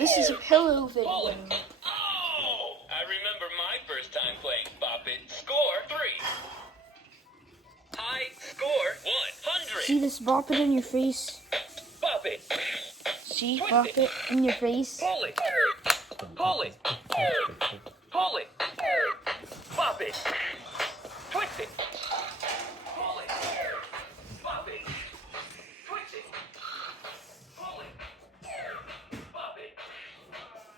This is a pillow video. Oh! I remember my first time playing Bop It. Score 3. High score 100. See this bop it in your face? Bop it. See, Twist bop it. it in your face. Pull it. Pull it. Pull it. Bop it. Twist it. Pull it. Bop it. Twist it. Pull it. Bop it.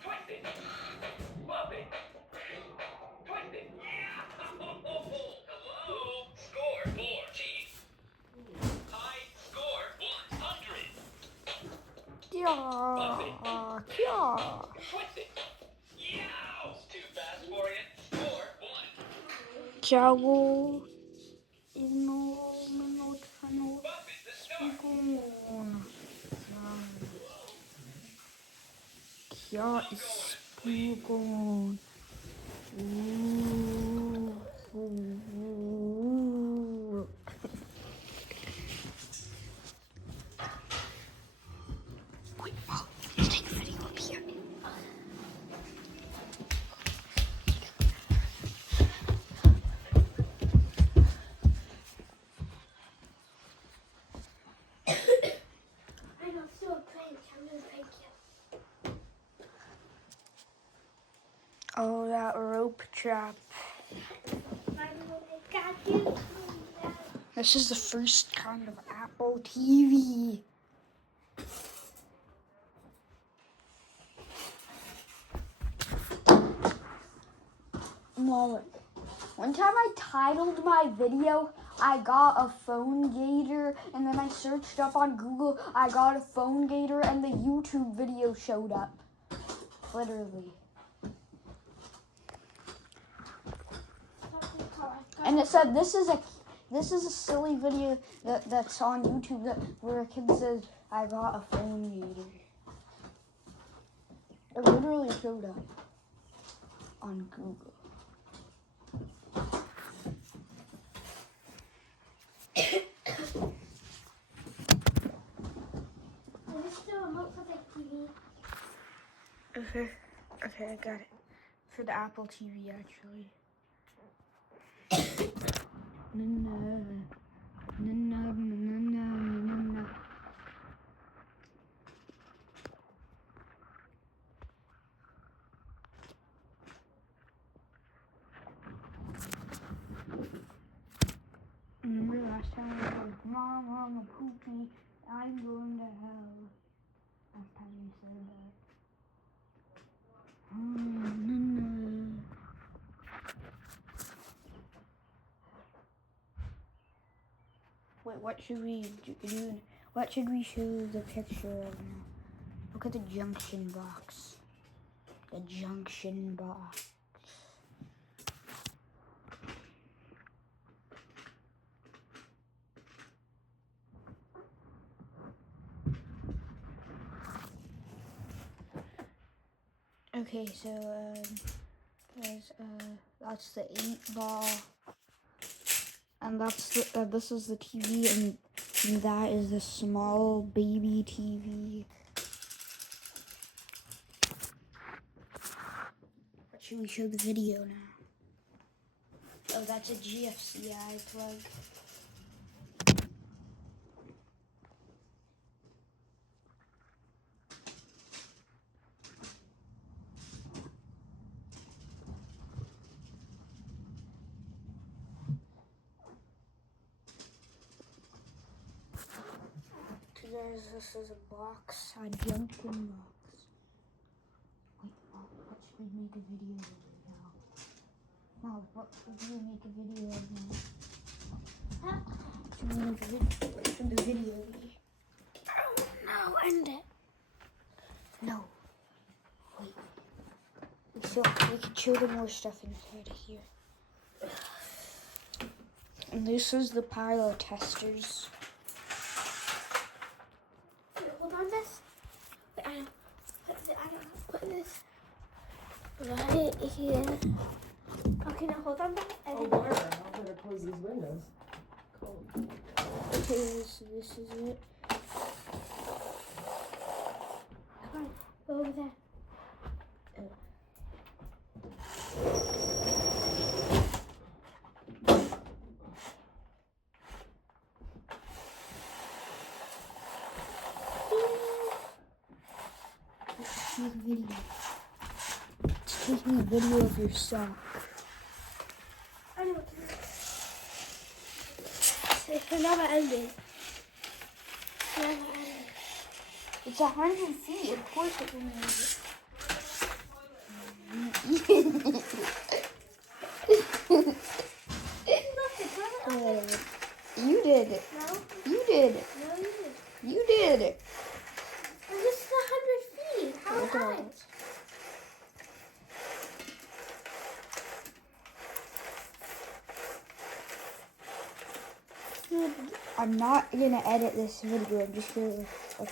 Twist it. Bop it. Twist it. Hello. Score 4. Cheese. High score 100. Yeah. Twist it. Yeah. Too fast for you. Score 1. Ciao. Fenomeno channel. Bop it. The star. Kya is Spookon. Wait, let's take a video up here. I know, still a prank. I'm gonna prank you. Oh, that rope trap. I got you. This is the first kind of Apple TV. Mom, one time I titled my video, I got a phone gator, and then I searched up on Google, I got a phone gator, and the YouTube video showed up. Literally. And it said this is a silly video that's on YouTube where a kid says I got a phone gator. It literally showed up on Google. Is this still a remote for the TV? Okay, I got it. For the Apple TV, actually. Remember last time I was like, Mom, I'm a poopy, I'm going to hell. Last time you said that. Wait, what should we do? What should we show the picture of now? Look at the junction box. The junction box. Okay, so that's the 8-ball, and this is the TV, and that is the small baby TV. What should we show the video now? Oh, that's a GFCI plug. This is a box, a junction box. Wait, Mom, what should we make a video of now? Mom, what should we make a video of now? Huh? What should the video be? Oh, no, end it. No. Wait. We can show them more stuff inside of here. And this is the pile of testers. Hold on this. Wait, I don't put this right here. Okay, now hold on that. Oh, where? I'm gonna close these windows. Cold. Okay, so this is it. Come on, go over there. take a video. It's taking a video of your sock. I know what to do. It's never ending. Never ending. It's 100 feet. Of course it will move it. You did it. No? You did it. No, you didn't. You did it. This is 100 feet. How Look at all high? this. I'm not gonna edit this video. I'm just gonna. What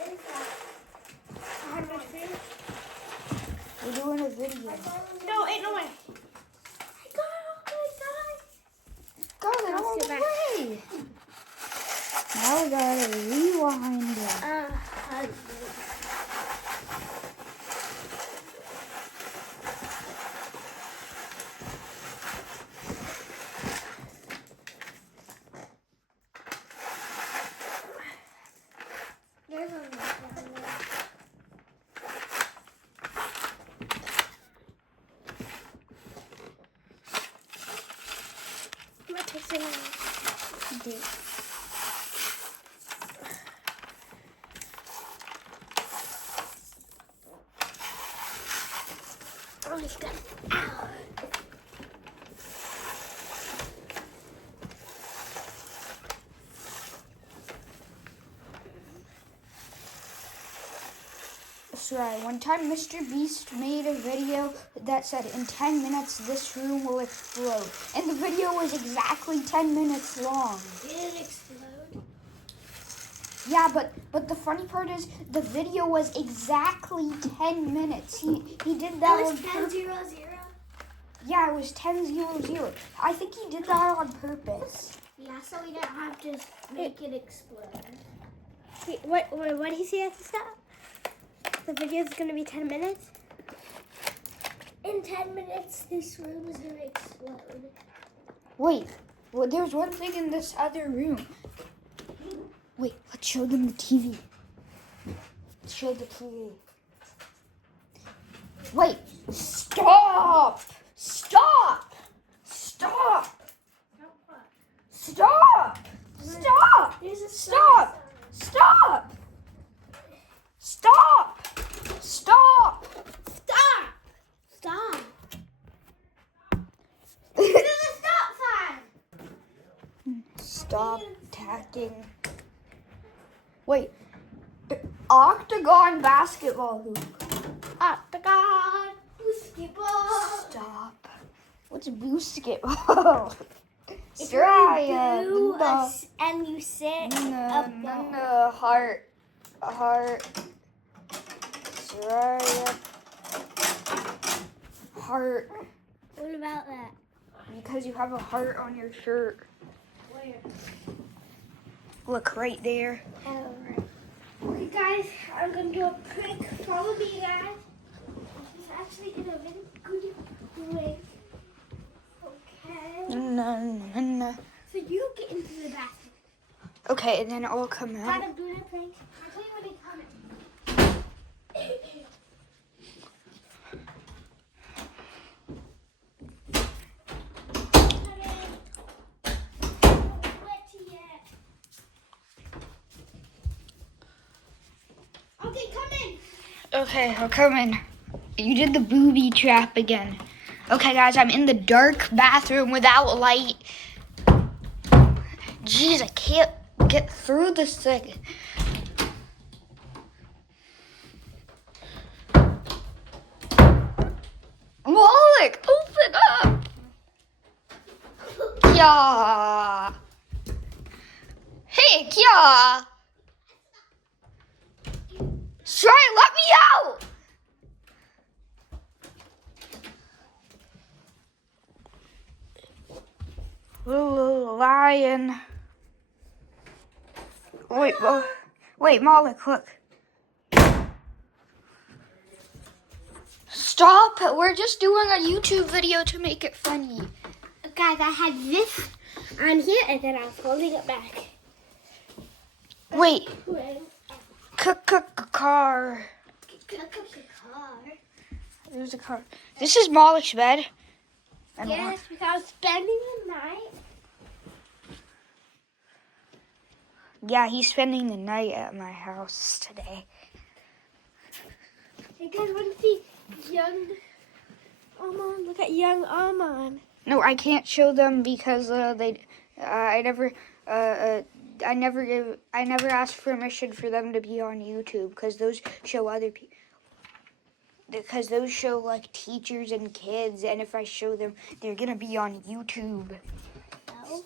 is that? 100 feet? We're doing a video. No, ain't no way. I got it. Got it all Let's the get back. way. Now we gotta rewind it. 100. There's one more. I'm gonna take some out. Okay. Oh, he's done. Ow. That's right. One time Mr. Beast made a video that said in 10 minutes this room will explode. And the video was exactly 10 minutes long. Did it explode? Yeah, but the funny part is the video was exactly 10 minutes. He did that That on was purpose. 10-0-0. Yeah, it was 10-0-0. I think he did that on purpose. Yeah, so we don't have to make it explode. Wait, what did he say at the start? The video is going to be 10 minutes? In 10 minutes, this room is going to explode. Wait, well, there's one thing in this other room. Wait, let's show them the TV. Let's show the TV. Wait, stop! Stop! Stop! Stop! Stop! There's a Stop! Stop! Stop! Stop! Stop! Stop! Do the stop sign! Stop tacking. Wait, octagon basketball hoop. Octagon! Basketball! Stop. What's basketball? It's when Straya. you do and you sit up No, heart. Heart. Straya. Heart. What about that? Because you have a heart on your shirt. Where? Look right there. Okay, guys, I'm gonna do a prank. Follow me, guys. It's actually in a really good way. Okay. No. So you get into the bathroom. Okay, and then I'll come Kind out. of doing a prank. I'll tell you when they come in. Okay, come in. Okay, I'll come in. You did the booby trap again. Okay, guys, I'm in the dark bathroom without light. Jeez, I can't get through this thing. Malik, open up! Yeah. Hey, yeah. Try, let me out! Little lion. Wait, Malik, look. Stop! We're just doing a YouTube video to make it funny. Guys, I had this on here and then I was holding it back. Wait, Wait. car. Car. There's a car. This is Malik's bed. Yes, because spending the night. Yeah, he's spending the night at my house today. You guys want to see young Armand? Look at young Armand. No, I can't show them because I never asked permission for them to be on YouTube because those show other people. Because those show like teachers and kids, and if I show them, they're gonna be on YouTube. No.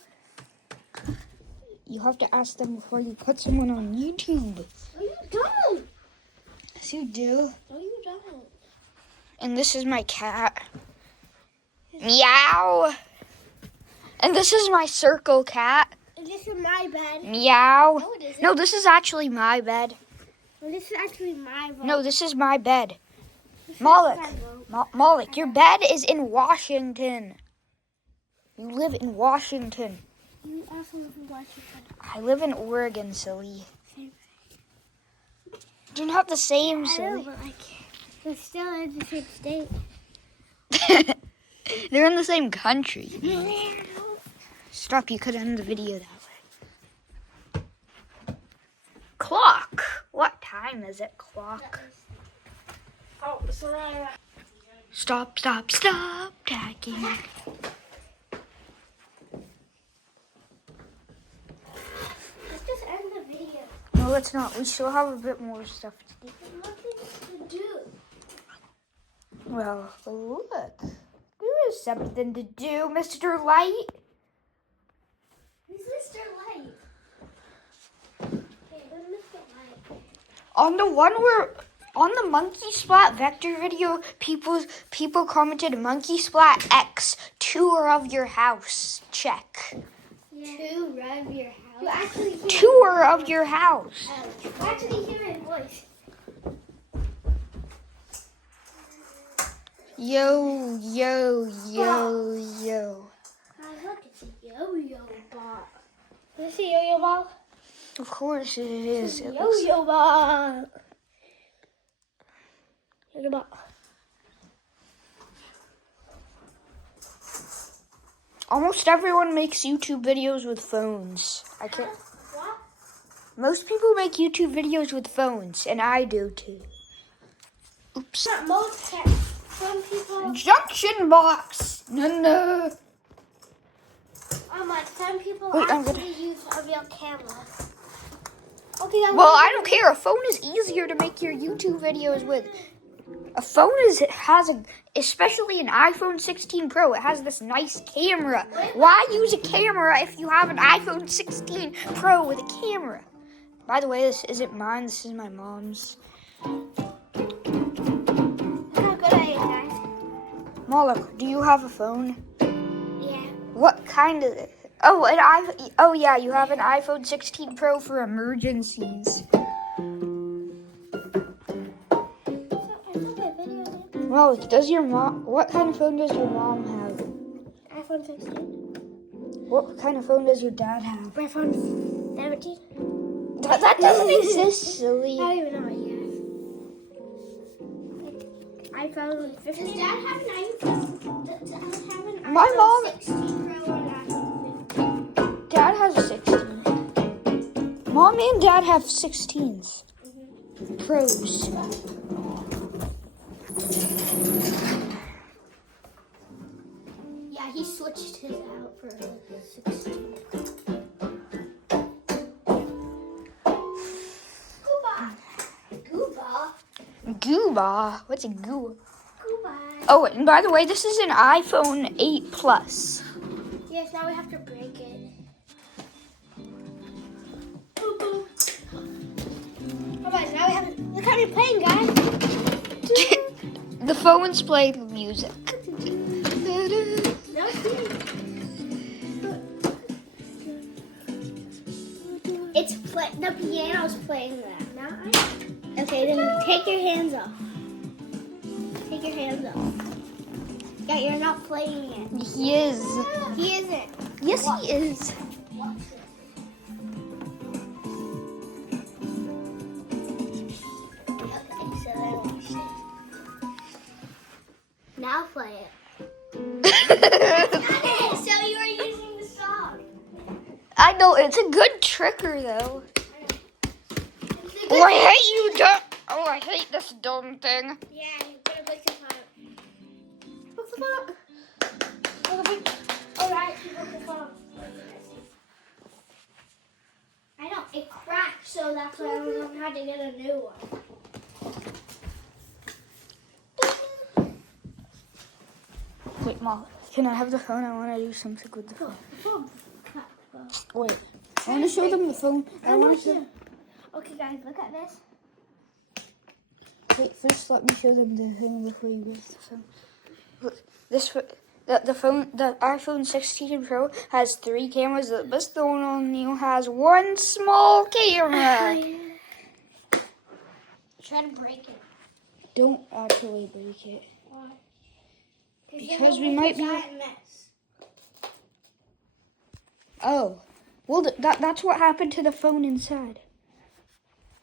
You have to ask them before you put someone on YouTube. No, you don't. Yes, you do. No, you don't. And this is my cat. Meow. And this is my circle cat. And this is my bed. Meow. No, it isn't. No, this is actually my bed. Well, this is actually my room. No, this is my bed. This is Malik. my room. Malik, your bed is in Washington. You live in Washington. You also live in Washington. I live in Oregon, silly. Same. You're not the same, I know, silly. but like, we're still in the same state. They're in the same country. Stop, you could end the video that way. Clock. What time is it, clock? Oh, Soraya. Stop tagging. Let's just end the video. No, let's not. We still have a bit more stuff to do. There's nothing to do. Well, look. There is something to do, Mr. Light. Who's Mr. Light? Hey, who's Mr. Light? On the Monkey Splat Vector video, people commented Monkey Splat X tour of your house. Check. Yeah. Tour of your house. You actually hear Tour of your house. You actually hear his voice. Yo. Look, it's a yo-yo ball. Is this a yo-yo ball? Of course it is. It looks- Yo-yo ball. Yo-yo ball. Almost everyone makes YouTube videos with phones. I can't. What? Most people make YouTube videos with phones, and I do too. Oops. Not most cats. Some people. Junction box. No. Some people Wait, I'm actually use a real camera. Okay, Well, I don't care. A phone is easier to make your YouTube videos with. A phone especially an iPhone 16 Pro. It has this nice camera. Why use a camera if you have an iPhone 16 Pro with a camera? By the way, this isn't mine. This is my mom's. How good are you guys? Malik, do you have a phone? Yeah. What kind of? Oh, yeah, you have an iPhone 16 Pro for emergencies. Malik, what kind of phone does your mom have? iPhone 16. What kind of phone does your dad have? iPhone 17. That doesn't exist, silly. I don't even know what you have. iPhone 15. Does Dad have an iPhone? Does Dad have an My iPhone mom- 16 Pro or an iPhone 15? Dad has a 16. Mom and Dad have 16s. Pros. Yeah, he switched his out for a 16. Gooba. What's a goo? Goodbye. Oh, and by the way, this is an iPhone 8 Plus. Yes, now we have to break it. Alright, now we have to... Look how we're playing, guys. The phones play the music. No, it's the piano's playing that. Not okay, then take your hands off. Take your hands off. Yeah, you're not playing it. He is. He isn't. Yes, he is. Watch So you were using the song. I know, it's a good trigger though. It's a Oh, I hate you, dumb. Oh, I hate this dumb thing. Yeah, you're gonna break the phone. Break the phone. Alright, you broke the phone. I know, it cracked, so that's why I don't know how to get a new one. Wait, Mom, can I have the phone? I want to do something with the phone. The phone cracked. Wait, I want to show them the phone. I want to show. Okay, guys, look at this. Wait, first let me show them the thing before you break the phone. Look, the phone, the iPhone 16 Pro has 3 cameras. This phone only has 1 small camera. Try to break it. Don't actually break it. Why? Because we might be. Mess. Oh, well, that's what happened to the phone inside.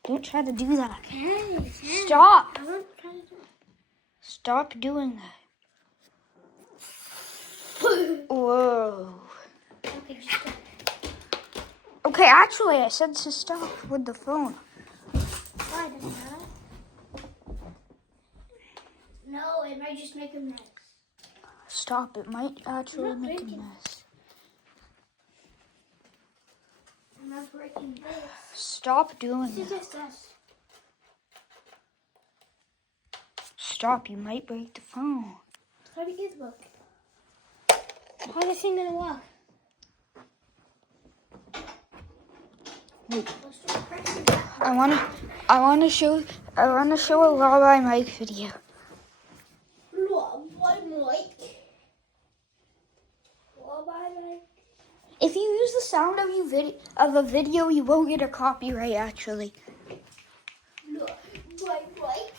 Don't try to do that. Okay. Stop. I won't try to do Stop doing that. it. Whoa. Okay, just do it. Okay, actually, I said to stop with the phone. Why does that? No, it might just make a mess. Stop. It might actually Not make a breaking. mess. I'm not breaking this. Stop doing This that. is this. Stop. You might break the phone. How do you look? How is this thing gonna work? Wait. Let's just press it. I wanna show a Law by Mike video. Look, why Mike? Why Mike? If you use the sound of a video, you won't get a copyright. Actually, Look, why Mike?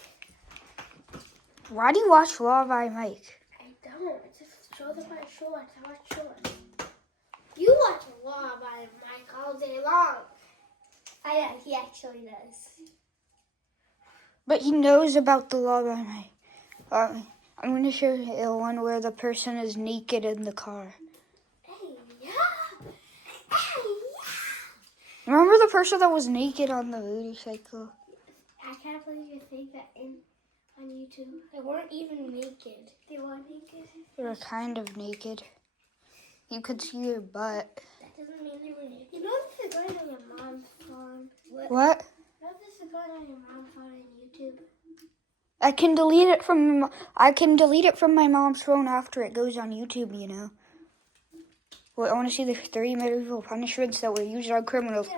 why do you watch Law by Mike? I don't. It's just show them my shorts. I watch shorts. You watch a lot by Mike all day long. He actually does. But he knows about the Law by Mike. I'm gonna show you the one where the person is naked in the car. Hey, yeah. Hey, yeah. Remember the person that was naked on the motorcycle? I can't believe you think that on YouTube. They weren't even naked. They were naked. They were kind of naked. You could see their butt. That doesn't mean they were naked. You know this is going on your mom's phone. What? You know this is going on your mom's phone on YouTube. I can delete it from my mom's phone after it goes on YouTube. You know. Well, I want to see the 3 medieval punishments that were used on criminals.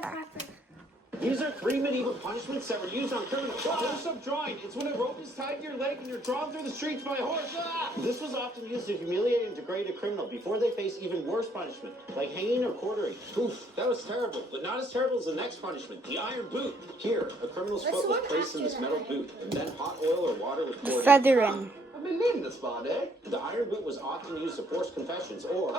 These are 3 medieval punishments that were used on criminals. There's some drawing. It's when a rope is tied to your leg and you're drawn through the streets by a horse. This was often used to humiliate and degrade a criminal before they face even worse punishment, like hanging or quartering. Oof, that was terrible, but not as terrible as the next punishment, the iron boot. Here, a criminal's foot was placed in this metal boot, and then hot oil or water was poured in. Feathering. I've been needing this spot, eh? The iron boot was often used to force confessions or...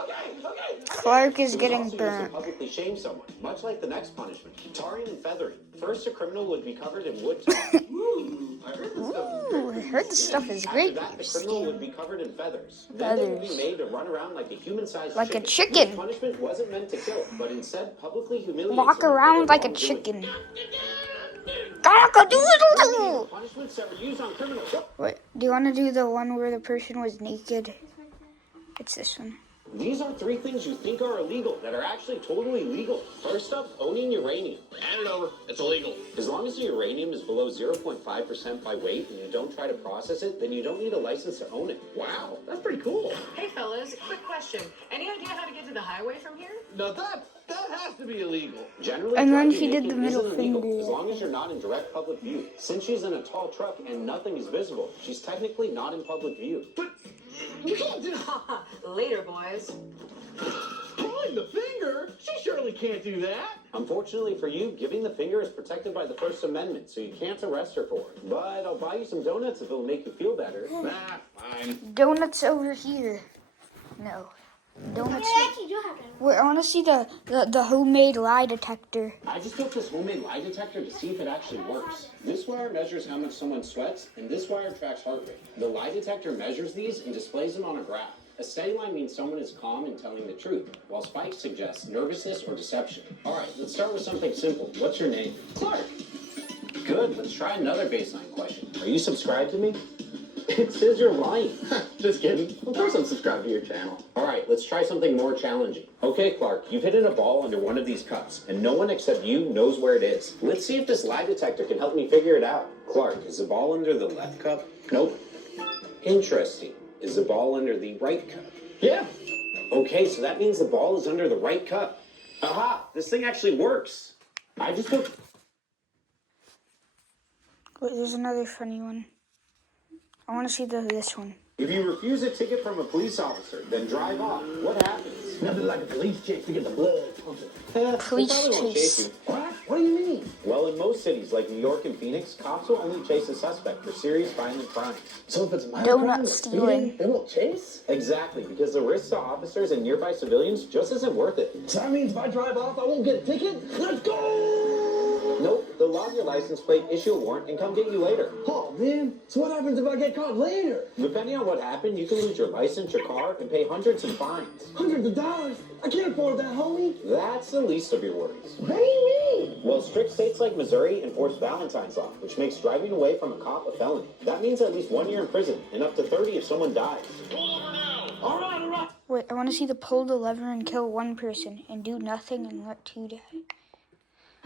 Clark is It was getting also used burnt. to publicly shame someone, much like the next punishment, tarring and feathering. First, a criminal would be covered in wood tar. Ooh, I heard this stuff. Ooh, I heard this stuff is After great that, for the your criminal would skin. be covered in feathers. Then they would be Feathers. made to run around like a human-sized Like a chicken. chicken. This punishment wasn't meant to kill, but instead publicly humiliate Walk someone for around their like a wrongdoing. chicken. Cock-a-doodle-doo. Punishments that were used on criminals. Wait, do you want to do the one where the person was naked? It's this one. These are 3 things you think are illegal that are actually totally legal. First up, owning uranium. Hand it over. It's illegal. As long as the uranium is below 0.5% by weight and you don't try to process it, then you don't need a license to own it. Wow, that's pretty cool. Hey fellas, quick question. Any idea how to get to the highway from here? Now that has to be illegal. Generally, And then driving he did naked the middle isn't illegal, finger. as long as you're not in direct public view. Since she's in a tall truck and nothing is visible, she's technically not in public view. But Later, boys. pulling the finger? She surely can't do that. Unfortunately for you, giving the finger is protected by the First Amendment, so you can't arrest her for it. But I'll buy you some donuts if it'll make you feel better. Fine. Donuts over here. No. Donuts. I actually do have that. Wait, I want to see the homemade lie detector. I just built this homemade lie detector to see if it actually works. This wire measures how much someone sweats, and this wire tracks heart rate. The lie detector measures these and displays them on a graph. A steady line means someone is calm and telling the truth, while spikes suggest nervousness or deception. All right, let's start with something simple. What's your name? Clark. Good, let's try another baseline question. Are you subscribed to me? It says you're lying. Just kidding. Of course I'm subscribed to your channel. All right, let's try something more challenging. Okay, Clark, you've hidden a ball under one of these cups, and no one except you knows where it is. Let's see if this lie detector can help me figure it out. Clark, is the ball under the left cup? Nope. Interesting. Is the ball under the right cup? Yeah. Okay, so that means the ball is under the right cup. Aha! This thing actually works. I just put... Wait, there's another funny one. I want to see this one. If you refuse a ticket from a police officer, then drive off, what happens? Nothing like a police chase to get the blood pumping. Police They probably won't chase. chase you. What? What do you mean? Well, in most cities like New York and Phoenix, cops will only chase a suspect for serious violent crimes. So if it's my Donut crime, it's stealing. speeding, they won't chase? Exactly, because the risk to officers and nearby civilians just isn't worth it. So that means if I drive off, I won't get a ticket? Let's go! Nope, they'll log your license plate, issue a warrant, and come get you later. Oh, man. So what happens if I get caught later? Depending on what happened, you can lose your license, your car, and pay hundreds in fines. Hundreds of dollars? I can't afford that, homie. That's the least of your worries. What do you mean? Well, strict states like Missouri enforce Valentine's Law, which makes driving away from a cop a felony. That means at least 1 year in prison, and up to 30 if someone dies. All right. Wait, I want to see the pull the lever and kill one person and do nothing and let two die.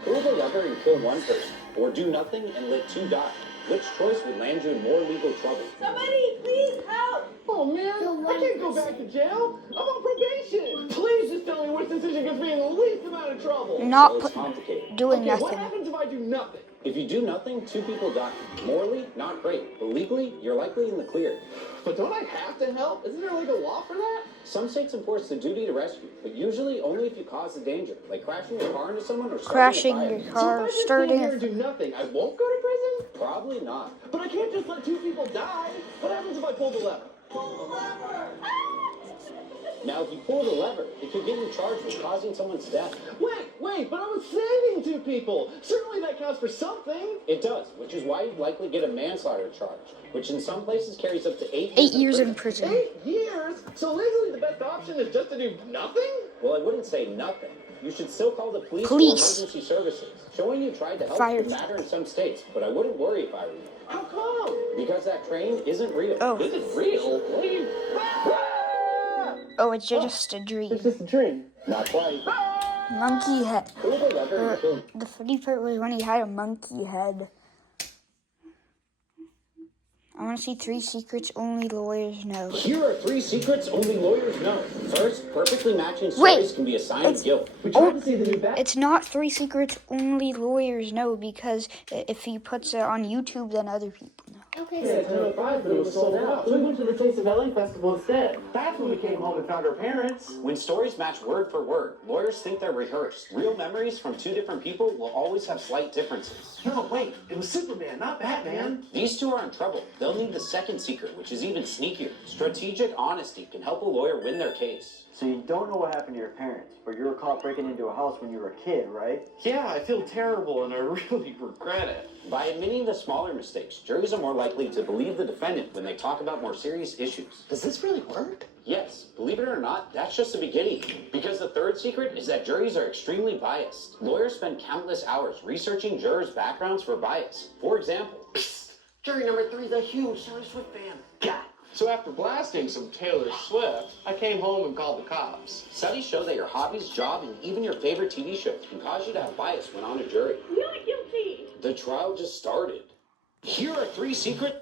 Pull the lever and kill one person, or do nothing and let two die. Which choice would land you in more legal trouble? Somebody, please help! Oh, man. I can't go back to jail. I'm on probation. Please just tell me which decision gets me in the least amount of trouble. Not Well, it's complicated. doing Okay, what nothing. happens if I do nothing? If you do nothing, two people die. Morally, not great, but legally, you're likely in the clear. But don't I have to help? Isn't there like a law for that? Some states enforce the duty to rescue, but usually only if you cause the danger, like crashing your car into someone or Crashing starting a your fire. So if car, I just starting stand here a... and do nothing, I won't go to prison? Probably not. But I can't just let two people die. What happens if I pull the lever? Now, if you pull the lever, it could get you charged with causing someone's death. Wait, but I was saving two people. Certainly that counts for something. It does, which is why you'd likely get a manslaughter charge, which in some places carries up to 8 years. 8 years in prison. 8 years? So legally the best option is just to do nothing? Well, I wouldn't say nothing. You should still call the police or Police. emergency services. Showing you tried to help Fire. could matter in some states, but I wouldn't worry if I were you. How come? Because that train isn't real. Oh. This is real. What do you... Oh, it's just a dream. It's just a dream. Not quite. Monkey head. Pull the lever and kill. The funny part was when he had a monkey head. I want to see 3 secrets only lawyers know. Here are 3 secrets only lawyers know. First, perfectly matching stories Wait, can be a sign of guilt. We tried to see the new bat. It's not 3 secrets only lawyers know, because if he puts it on YouTube, then other people know. Okay, Yeah, so 10:05, but it was sold out. So we went to the Taste of LA festival instead. That's when we came home and found our parents. When stories match word for word, lawyers think they're rehearsed. Real memories from 2 different people will always have slight differences. No, wait. It was Superman, not Batman. These 2 are in trouble. They'll need the second secret, which is even sneakier. Strategic honesty can help a lawyer win their case. So you don't know what happened to your parents, but you were caught breaking into a house when you were a kid, right? Yeah, I feel terrible and I really regret it. By admitting the smaller mistakes, juries are more likely to believe the defendant when they talk about more serious issues. Does this really work? Yes, believe it or not, that's just the beginning. Because the third secret is that juries are extremely biased. Lawyers spend countless hours researching jurors' backgrounds for bias. For example, Jury number 3 is a huge Taylor Swift fan. God. So after blasting some Taylor Swift, I came home and called the cops. studies show that your hobbies, job, and even your favorite TV shows can cause you to have bias when on a jury. not guilty. The trial just started. Here are 3 secrets.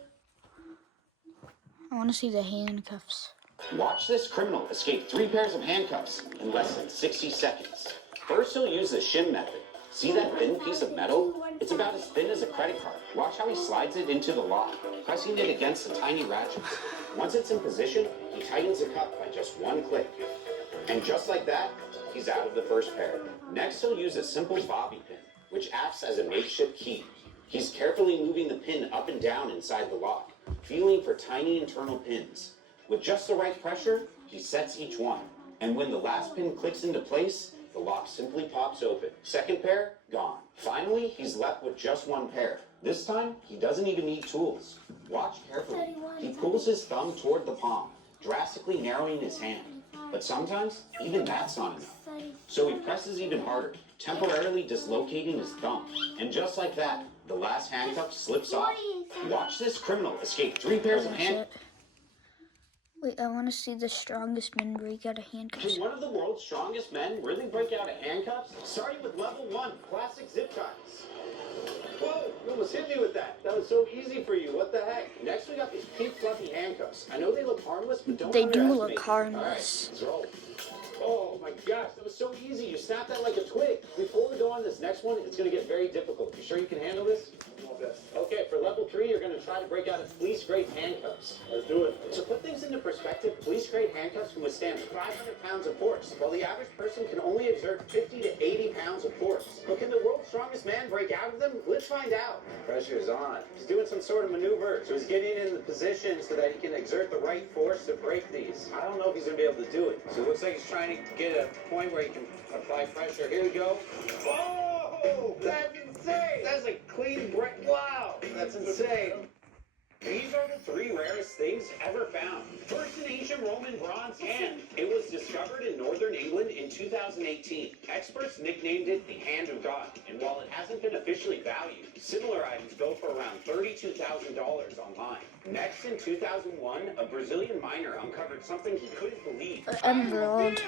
I want to see the handcuffs. Watch this criminal escape 3 pairs of handcuffs in less than 60 seconds. First, he'll use the shim method. See that thin piece of metal? It's about as thin as a credit card. Watch how he slides it into the lock, pressing it against the tiny ratchets. Once it's in position, he tightens the cup by just 1 click. And just like that, he's out of the first pair. Next, he'll use a simple bobby pin, which acts as a makeshift key. He's carefully moving the pin up and down inside the lock, feeling for tiny internal pins. With just the right pressure, he sets each one. And when the last pin clicks into place, the lock simply pops open. Second pair, gone. Finally, he's left with just 1 pair. This time, he doesn't even need tools. Watch carefully. He pulls his thumb toward the palm, drastically narrowing his hand. But sometimes, even that's not enough. So he presses even harder, temporarily dislocating his thumb. And just like that, the last handcuff slips off. Watch this criminal escape 3 pairs of handcuffs. Wait, I want to see the strongest men break out of handcuffs. Can one of the world's strongest men really break out of handcuffs? Starting with level 1, classic zip ties. Whoa, you almost hit me with that. That was so easy for you. What the heck? Next, we got these pink fluffy handcuffs. I know they look harmless, but don't They do underestimate look them. harmless. All right, let's roll. Oh my gosh, that was so easy. You snapped that like a twig. Before we go on this next one, it's going to get very difficult. You sure you can handle this? Okay, for level 3, you're going to try to break out of police-grade handcuffs. Let's do it. To put things into perspective, police-grade handcuffs can withstand 500 pounds of force, while the average person can only exert 50 to 80 pounds of force. But can the world's strongest man break out of them? Let's find out. Pressure's on. He's doing some sort of maneuver, so he's getting in the position so that he can exert the right force to break these. I don't know if he's going to be able to do it. So it looks like he's trying to get a point where he can apply pressure. Here we go. Oh, that's insane! That's a clean break. Wow, that's insane. These are the 3 rarest things ever found. First, an ancient Roman bronze hand. It was discovered in northern England in 2018. Experts nicknamed it the Hand of God, and while it hasn't been officially valued, similar items go for around $32,000 online. Next, in 2001, a Brazilian miner uncovered something he couldn't believe. An emerald.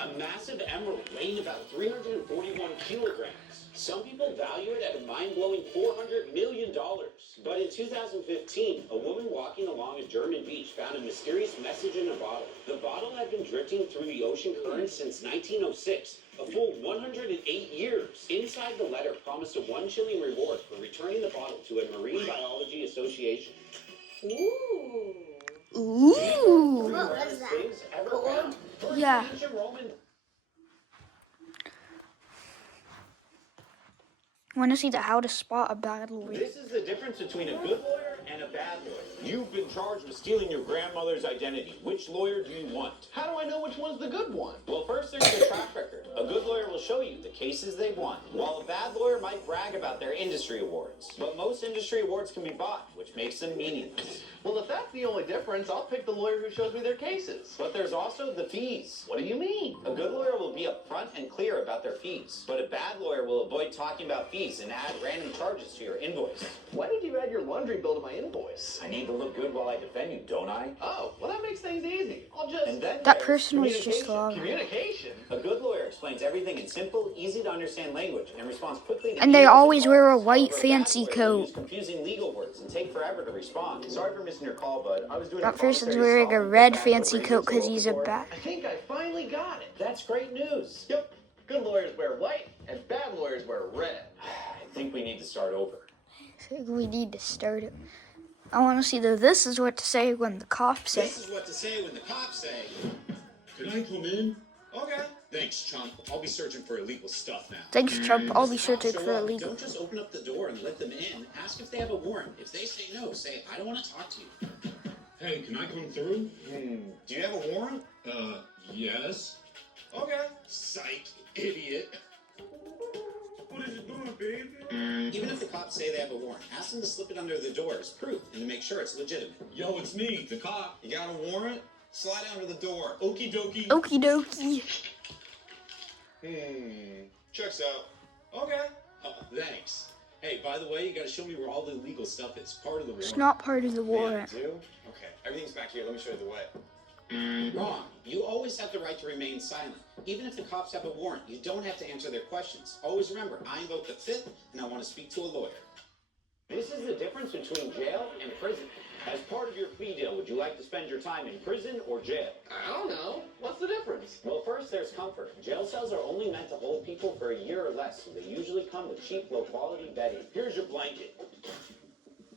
A massive emerald weighing about 341 kilograms. Some people value it at a mind-blowing $400 million. But in 2015, a woman walking along a German beach found a mysterious message in a bottle. The bottle had been drifting through the ocean current since 1906, a full 108 years. Inside the letter promised a 1 shilling reward for returning the bottle to a Marine Biology Association. Ooh. Ooh. What was that? Things ever found. First, Yeah. ancient Roman. Want to see how to spot a bad lawyer? This is the difference between a good lawyer and a bad lawyer. You've been charged with stealing your grandmother's identity. Which lawyer do you want? How do I know which one's the good one? Well, first there's the track record. A good lawyer will show you the cases they've won, while a bad lawyer might brag about their industry awards. But most industry awards can be bought, which makes them meaningless. Well, if that's the only difference, I'll pick the lawyer who shows me their cases. But there's also the fees. What do you mean? A good lawyer will be upfront and clear about their fees, but a bad lawyer will avoid talking about fees and add random charges to your invoice. Why did you add your laundry bill to my invoice? I need to look good while I defend you, don't I? Oh, well, that makes things easy. I'll just... And then That there's person was just communication. lying. Communication? A good lawyer explains everything in simple, easy to understand language and responds quickly to And they emails always calls. wear a white Where fancy bad lawyers will use coat. confusing legal words and take forever to respond. Sorry for missing your call, bud. I was doing That a person's voluntary wearing a assault red with fancy bad coat lawyers because he's a before. bad. I think I finally got it. That's great news. Yep. Good lawyers wear white, and bad lawyers wear red. I think we need to start over. We need to start it. I want to see the this is what to say when the cops say. This is what to say when the cops say, "Can I come in?" Okay. Thanks, chump. I'll be searching for illegal stuff now. Thanks, Trump. I'll be Cops searching show for up. illegal. Don't just open up the door and let them in. Ask if they have a warrant. If they say no, say, "I don't want to talk to you." Hey, can I come through? Do you have a warrant? Yes. Okay. Psych, idiot. What is it doing, baby? Even if the cops say they have a warrant, ask them to slip it under the door as proof and to make sure it's legitimate. Yo, it's me, the cop. You got a warrant? Slide under the door. Okie dokie. Okie dokie. Checks out. Okay. Thanks. Hey, by the way, you gotta show me where all the illegal stuff is. Part of the warrant. It's not part of the Yeah, warrant. you do? Okay. Everything's back here. Let me show you the way. Wrong. You always have the right to remain silent. Even if the cops have a warrant, you don't have to answer their questions. Always remember, I invoke the Fifth, and I want to speak to a lawyer. This is the difference between jail and prison. As part of your plea deal, would you like to spend your time in prison or jail? I don't know. What's the difference? Well, first, there's comfort. Jail cells are only meant to hold people for a year or less, so they usually come with cheap, low-quality bedding. Here's your blanket.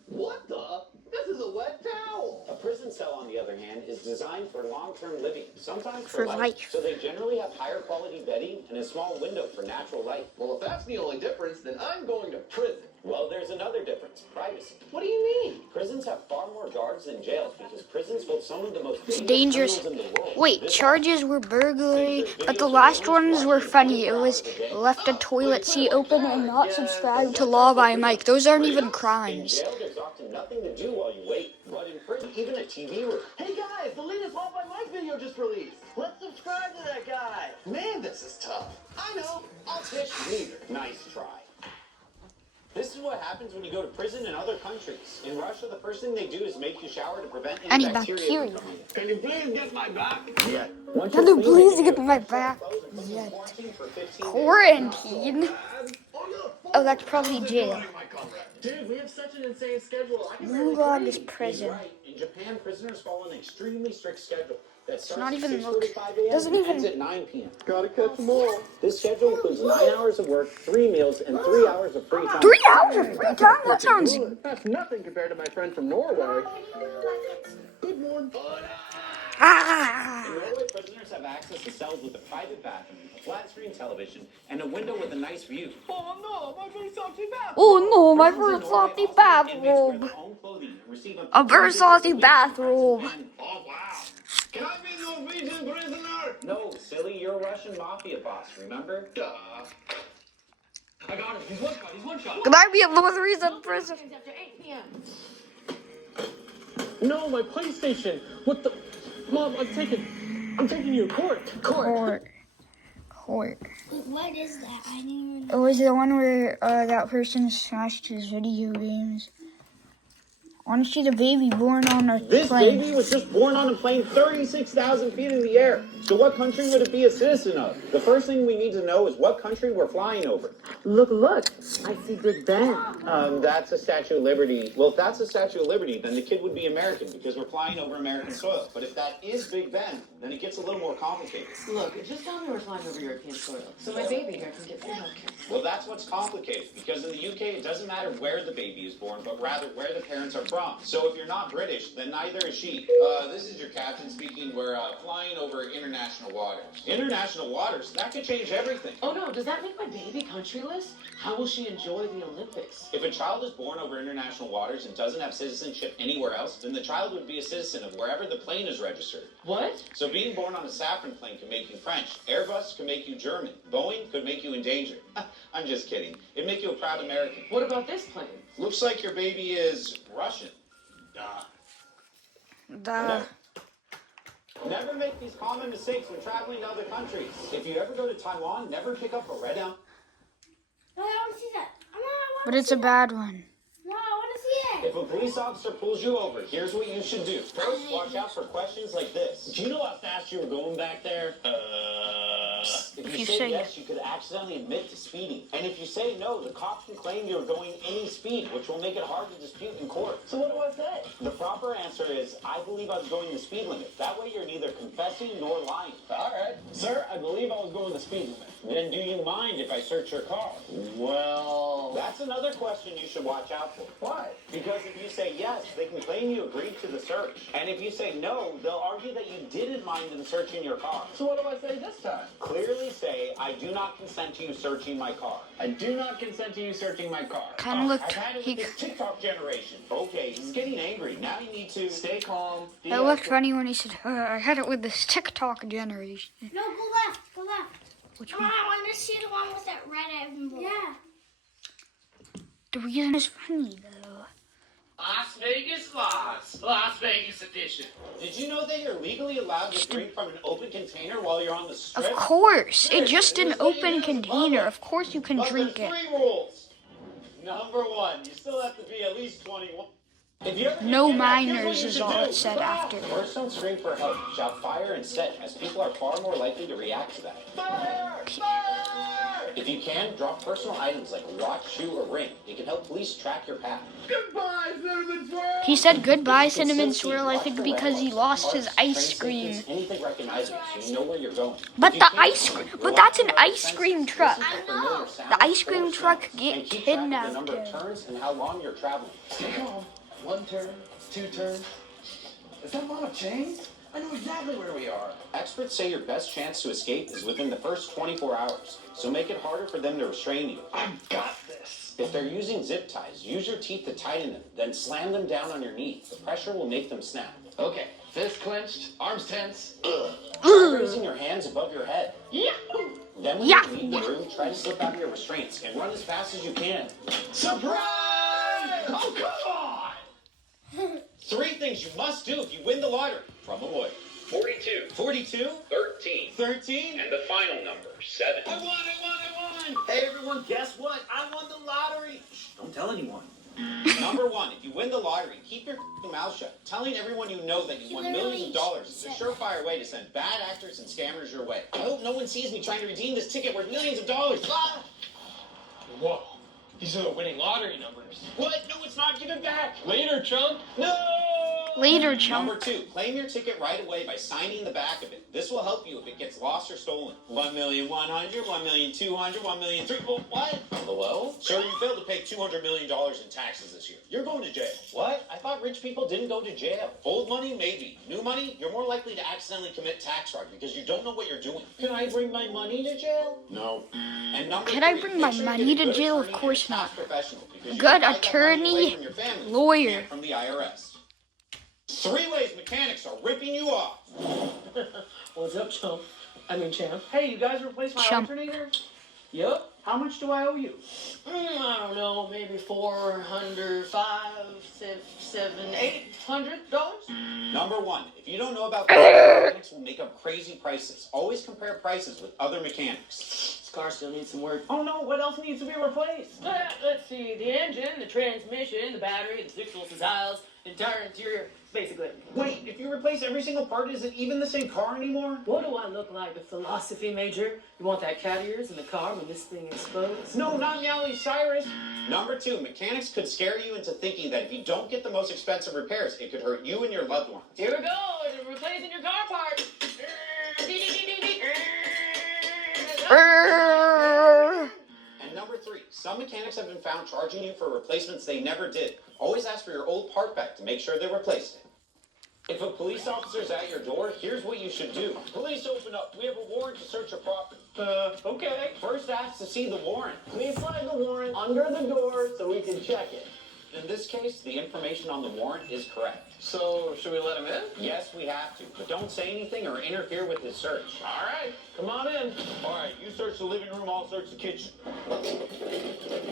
What the? This is a wet towel. A prison cell, on the other hand, is designed for long-term living, sometimes For for life. life. So they generally have higher quality bedding and a small window for natural light. Well, if that's the only difference, then I'm going to prison. Well, there's another difference, privacy. What do you mean? Prisons have far more guards than jails because prisons prisons hold some of the most dangerous. criminals in the world. Wait, This charges were burglary, but the last ones were funny. It was left a toilet seat open and not subscribe to Law by Mike. Those aren't even In crimes. jail, there's often nothing to do while you wait. But in prison, even a TV room. Hey guys, the latest Law by Mike video just released. Let's subscribe to that guy. Man, this is tough. I know. I'll fish neither. Nice try. This is what happens when you go to prison in other countries. In Russia, the first thing they do is make you shower to prevent any Any bacteria. from coming in. Can you please get my back? Yeah. Once Can you're you clean, please they get can my put back? clothes and put you in Yet. quarantine for 15 days. Quarantine? Oh, that's probably jail. Dude, we have such an insane schedule. I can Gulag is He's prison. right. In Japan, prisoners follow an extremely strict schedule. That starts not at even 6:45 a.m. doesn't and even- ends at 9 p.m. Gotta catch them all. This schedule includes 9 hours of work, 3 meals, and 3 hours of free time. 3 hours of free time? That sounds. That's nothing compared to my friend from Norway. Good morning. Ah! In Norway, prisoners have access to cells with a private bathroom, a flat-screen television, and a window with a nice view. Oh no, my very salty bath. Oh no, my Prisons in first Norway salty also make inmates wear bathrobe. their own clothing and receive A very salty week bathrobe. from Oh wow. Can I be Norwegian prisoner? No, silly, you're a Russian mafia boss, remember? Duh. I got him. He's one shot. He's one shot. Could I be a North Reason prison? After 8 p.m. No, my PlayStation. What the? Mom, I'm taking you to court. Court. Wait, what is that? I didn't even It was the one where that person smashed his video games. I want to see the baby born on a This plane. baby was just born on a plane 36,000 feet in the air. So what country would it be a citizen of? The first thing we need to know is what country we're flying over. Look. I see Big Ben. That's a Statue of Liberty. Well, if that's a Statue of Liberty, then the kid would be American because we're flying over American soil. But if that is Big Ben, then it gets a little more complicated. Look, just tell me we're flying over European soil, so my baby here can get free healthcare. Well, that's what's complicated because in the UK, it doesn't matter where the baby is born, but rather where the parents are from. So if you're not British, then neither is she. This is your captain speaking. We're flying over international waters. International waters? That could change everything. Oh no, does that make my baby countryless? How will she enjoy the Olympics? If a child is born over international waters and doesn't have citizenship anywhere else, then the child would be a citizen of wherever the plane is registered. What? So being born on a Safran plane can make you French. Airbus can make you German. Boeing could make you endangered. I'm just kidding. It'd make you a proud American. What about this plane? Looks like your baby is Russian. Never make these common mistakes when traveling to other countries. If you ever go to Taiwan, never pick up a red down. No, I want to see that. But it's a bad one. No, I want to see it. If a police officer pulls you over, here's what you should do. First, watch out for questions like this. Do you know how fast you were going back there? If you say yes, you could accidentally admit to speeding. And if you say no, the cop can claim you're going any speed, which will make it hard to dispute in court. So what do I say? The proper answer is, I believe I was going the speed limit. That way you're neither confessing nor lying. All right. Sir, I believe I was going the speed limit. Then do you mind if I search your car? Well, That's another question you should watch out for. why? Because if you say yes, they can claim you agreed to the search. And if you say no, they'll argue that you didn't mind them searching your car. So what do I say this time? Clearly say, I do not consent to you searching my car. I do not consent to you searching my car. Kind of looked. I've had it with this TikTok generation. Okay, he's getting angry. Now you need to Stay calm. It looked funny when he said, I had it with this TikTok generation. No, go left. Go left. Which I one? want to see the one with that red envelope. Yeah. The reason is funny, though. Las Vegas Lost, Las Vegas edition. Did you know that you're legally allowed to drink from an open container while you're on the strip? Of course. It's just an open container. Of course you can But drink there's it. 3 rules. Number 1, you still have to be at least 21. If you ever No get kidnapped, here's what minors you is should all do. it said after. First, don't scream for help. Shout fire instead, as people are far more likely to react to that. Fire! Fire! If you can, drop personal items like a watch, shoe, or ring. It can help police track your path. Goodbye, Cinnamon Swirl! He said goodbye, Cinnamon Swirl, I think because he lost his ice cream. Anything recognizable, so you know where you're going. But If the you can't ice see, cream, go but that's out an to ice fence, cream listen truck. for familiar sounds The ice cream or truck smells, get and keep track of kidnapped the number of him. turns and how long you're traveling. Stay calm. 1 turn, 2 turns. Is that lot of chains? I know exactly where we are. Experts say your best chance to escape is within the first 24 hours, so make it harder for them to restrain you. I've got this. If they're using zip ties, use your teeth to tighten them, then slam them down on your knee. The pressure will make them snap. Okay, Fist clenched, arms tense. Try raising your hands above your head. Yahoo! Then when you leave the room, try to slip out of your restraints and run as fast as you can. Surprise! Oh, come on! 3 things you must do if you win the lottery. From a lawyer. 42, 42, 13, 13. and the final number, 7. I won! Hey everyone, guess what? I won the lottery. Shh, don't tell anyone. Number 1, if you win the lottery, keep your mouth shut. Telling everyone you know that you won millions of dollars is a surefire way to send bad actors and scammers your way. I hope no one sees me trying to redeem this ticket worth millions of dollars. Ah! Whoa, these are the winning lottery numbers. What? No, it's not. Give it back. Later, chump. No! Later, chump. Number 2, claim your ticket right away by signing the back of it. This will help you if it gets lost or stolen. 1,100,000, 1,200,000, 1,300,000. What? Hello? Sir, you failed to pay $200 million in taxes this year. You're going to jail. What? I thought rich people didn't go to jail. Old money, maybe. New money, you're more likely to accidentally commit tax fraud because you don't know what you're doing. Can I bring my money to jail? No. And number Can I 3, bring my make sure you money get a to good jail? Of attorney course and a tax not. professional, because you Good can hide that money away attorney, from your family lawyer. and from the IRS. 3 ways mechanics are ripping you off. What's up, chump? Champ. Hey, you guys replaced my Chump. alternator? Yup. How much do I owe you? I don't know, maybe $400, $800. Number 1, if you don't know about mechanics will make up crazy prices. Always compare prices with other mechanics. This car still needs some work. Oh no, what else needs to be replaced? Let's see, the engine, the transmission, the battery, the 6 volts dials, the entire interior, basically. Wait, if you replace every single part, is it even the same car anymore? What do I look like, a philosophy major? You want that cat ears in the car when this thing explodes? No, not Miley Cyrus. Number 2, mechanics could scare you into thinking that if you don't get the most expensive repairs, it could hurt you and your loved ones. Here we go, replacing your car part. And number 3, some mechanics have been found charging you for replacements they never did. Always ask for your old part back to make sure they replaced it. If a police officer's at your door, here's what you should do. Police, open up. We have a warrant to search your property. Okay. First ask to see the warrant. Please slide the warrant under the door so we can check it. In this case, the information on the warrant is correct. So, should we let him in? Yes, we have to, but don't say anything or interfere with his search. All right, come on in. All right, you search the living room, I'll search the kitchen.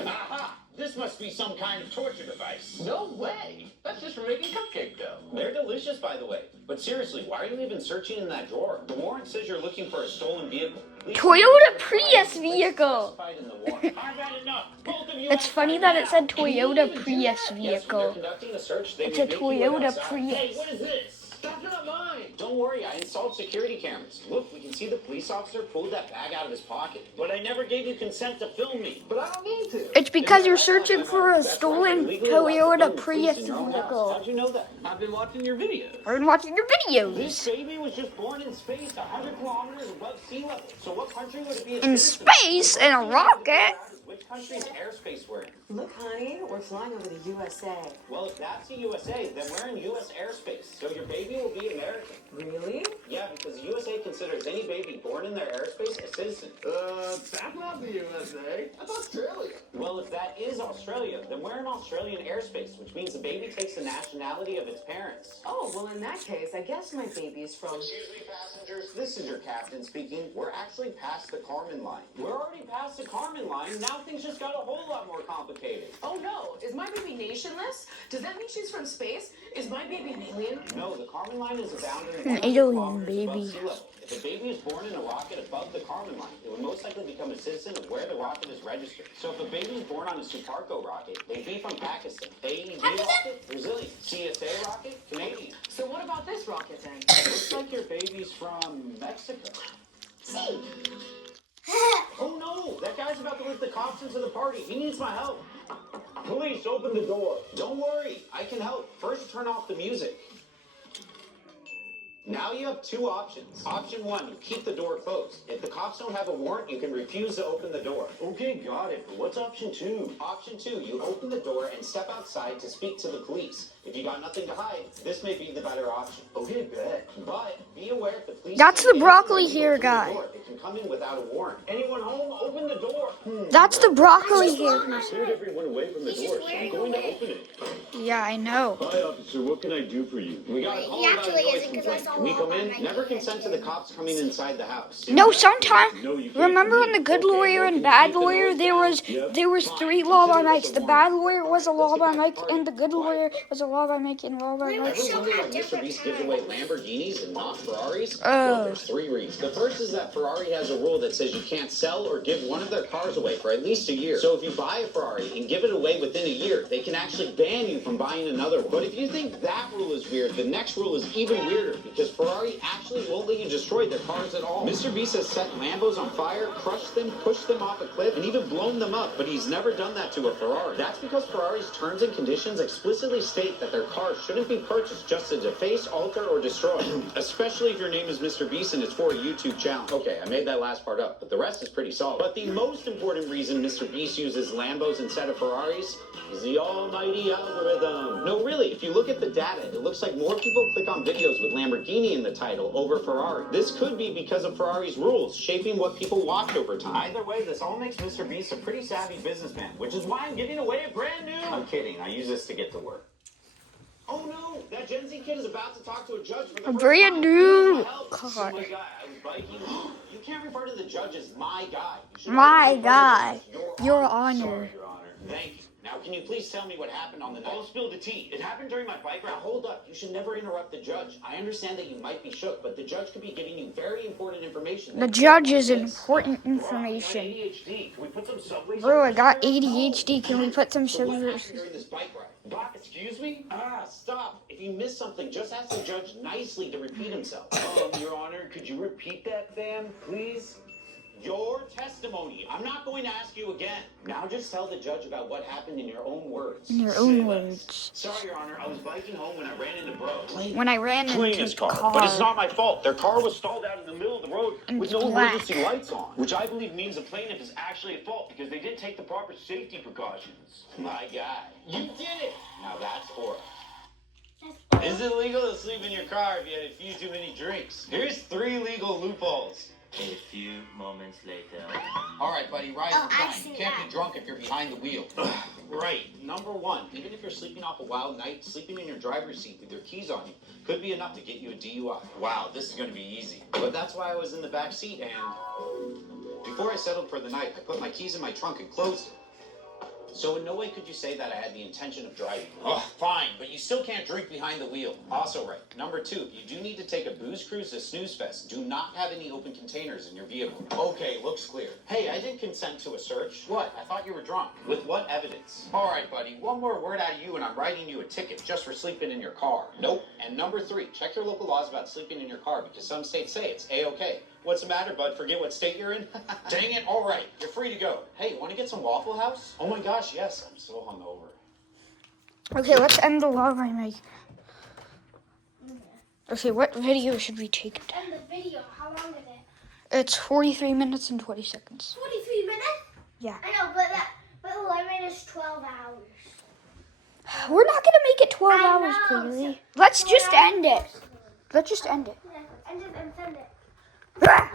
Aha! This must be some kind of torture device. No way. That's just for making cupcake dough. They're delicious, by the way. But seriously, why are you even searching in that drawer? The warrant says you're looking for a stolen vehicle. Toyota Prius vehicle. Specified in the warrant. I've had enough. Both of you It's have funny had that it enough. said Can you Toyota even do Prius that? Yes, when they're vehicle. conducting a search, they It's a will make you wait Toyota outside. Prius. Hey, what is this? That's not mine. Don't worry, I installed security cameras. Look, we can see the police officer pulled that bag out of his pocket. But I never gave you consent to film me. But I don't need to. It's because you're searching for a That's right, stolen legally allowed to Toyota film police Prius in your own house. vehicle. How'd you know that? I've been watching your videos. I've been watching your This videos. baby was just born in space, 100 kilometers above sea level. So what country would it be? In space, in a rocket. Which country's airspace we're in? Look, honey, we're flying over the USA. Well, if that's the USA, then we're in U.S. airspace. So your baby will be American. Really? Yeah, because the USA considers any baby born in their airspace a citizen. That's not the USA. That's Australia. Well, if that is Australia, then we're in Australian airspace, which means the baby takes the nationality of its parents. Oh, well, in that case, I guess my baby's from... Excuse me, passengers. This is your captain speaking. We're actually past the Kármán line. We're already past the Kármán line. Now things just got a whole lot more complicated. Oh, no. Is my baby nationless? Does that mean she's from space? Is my baby an alien? No, the Kármán line is a boundary An 100 alien kilometers above baby. sea level. If a baby is born in a rocket above the Kármán line, it would most likely become a citizen of where the rocket is registered. So if a baby is born on a Suparco rocket, they'd be from Pakistan. AED rocket, Brazilian. CSA rocket, Canadian. So what about this rocket, then? Looks like your baby's from Mexico. See. Oh no! That guy's about to let the cops into the party. He needs my help. Police, open the door. Don't worry, I can help. First, turn off the music. Now you have two options. Option one, you keep the door closed. If the cops don't have a warrant, you can refuse to open the door. Okay, got it. But what's option 2? Option two, you open the door and step outside to speak to the police. If you got nothing to hide, this may be the better option. Okay, bet. But be aware if the police... That's come the in broccoli and hair open the guy. door, they can come in without a warrant. Anyone home? Open the door. That's the broccoli hair. I scared everyone away from the door, so I'm going to open it. Yeah, I know. Hi, officer. What can I do for you? We got a call He about a actually noise isn't, 'cause I complaint. saw Can we him come on in? my Never TV. consent to the cops coming inside the house. No, sometime. No, you can't. Remember in the good lawyer and bad lawyer, there was 3 law-by-Mikes. The bad lawyer was a law-by-Mike, and the good lawyer was a law-by-Mike and law-by-Mike. Ever wonder why Mr. Beast gives away Lamborghinis and not Ferraris? Well, there's 3 reasons. The first is that Ferrari has a rule that says you can't sell or give one of their cars away for at least a year. So if you buy a Ferrari and give it away within a year, they can actually ban you from buying another one. But if you think that rule is weird, the next rule is even weirder because Ferrari actually won't let you destroy their cars at all. Mr. Beast has set Lambos on fire, crushed them, pushed them off a cliff, and even blown them up, but he's never done that to a Ferrari. That's because Ferrari's terms and conditions explicitly state that their cars shouldn't be purchased just to deface, alter, or destroy. Especially if your name is Mr. Beast and it's for a YouTube channel. Okay, I made that last part up, but the rest is pretty solid. But the most important reason Mr. Beast uses Lambos instead of Ferraris is the almighty algorithm. No, really, if you look at the data, it looks like more people click on videos with Lamborghini in the title over Ferrari. This could be because of Ferrari's rules, shaping what people watch over time. Either way, this all makes Mr. Beast a pretty savvy businessman, which is why I'm giving away a brand new... I'm kidding, I use this to get to work. Oh no, that Gen Z kid is about to talk to a judge for the first brand time. new Please help. car. Oh my God, I was biking. You can't refer to the judge as my guy. You should My always refer to guy. him as Your Honor. Honor. Sorry, Your Honor. Thank you. Now, can you please tell me what happened on the night? I'll spill the tea. It happened during my bike ride. Now, hold up. You should never interrupt the judge. I understand that you might be shook, but the judge could be giving you very important information. The judge is important information. ADHD. Can we put some Subway Bro, I got sandwiches? ADHD. Can we put some What sugar? happened during this bike ride? Doc, excuse me? Stop. If you miss something, just ask the judge nicely to repeat himself. Your Honor, could you repeat that, then, please? Your testimony. I'm not going to ask you again. Now just tell the judge about what happened in your own words. In your own words. Sorry, Your Honor. I was biking home when I ran into Bro. When I ran into Clean his the car. car. But it's not my fault. Their car was stalled out in the middle of the road And with it's no black. emergency lights on, which I believe means the plaintiff is actually at fault because they didn't take the proper safety precautions. My guy. You did it. Now that's for Is it legal to sleep in your car if you had a few too many drinks? Here's 3 legal loopholes. A few moments later. All right, buddy, rise Oh, and I've shine. seen You can't that. be drunk if you're behind the wheel. Right. Number 1, even if you're sleeping off a wild night, sleeping in your driver's seat with your keys on you could be enough to get you a DUI. Wow, this is going to be easy. But that's why I was in the back seat, and before I settled for the night, I put my keys in my trunk and closed it. So in no way could you say that I had the intention of driving. Oh, fine, but you still can't drink behind the wheel. Also right. Number 2, if you do need to take a booze cruise to Snooze Fest, do not have any open containers in your vehicle. Okay, looks clear. Hey, I didn't consent to a search. What? I thought you were drunk. With what evidence? All right, buddy, one more word out of you and I'm writing you a ticket just for sleeping in your car. Nope. And number 3, check your local laws about sleeping in your car because some states say it's A-okay. What's the matter, bud? Forget what state you're in? Dang it. All right. You're free to go. Hey, want to get some Waffle House? Oh my gosh, yes. I'm so hungover. Okay, let's end the love I make. Okay, what video should we take? And the video, how long is it? It's 43 minutes and 20 seconds. 43 minutes? Yeah. I know, but the limit is 12 hours. We're not gonna make it 12 I hours, know. clearly. Let's just end it. Let's just end it. Yeah, end it and send it. Ah!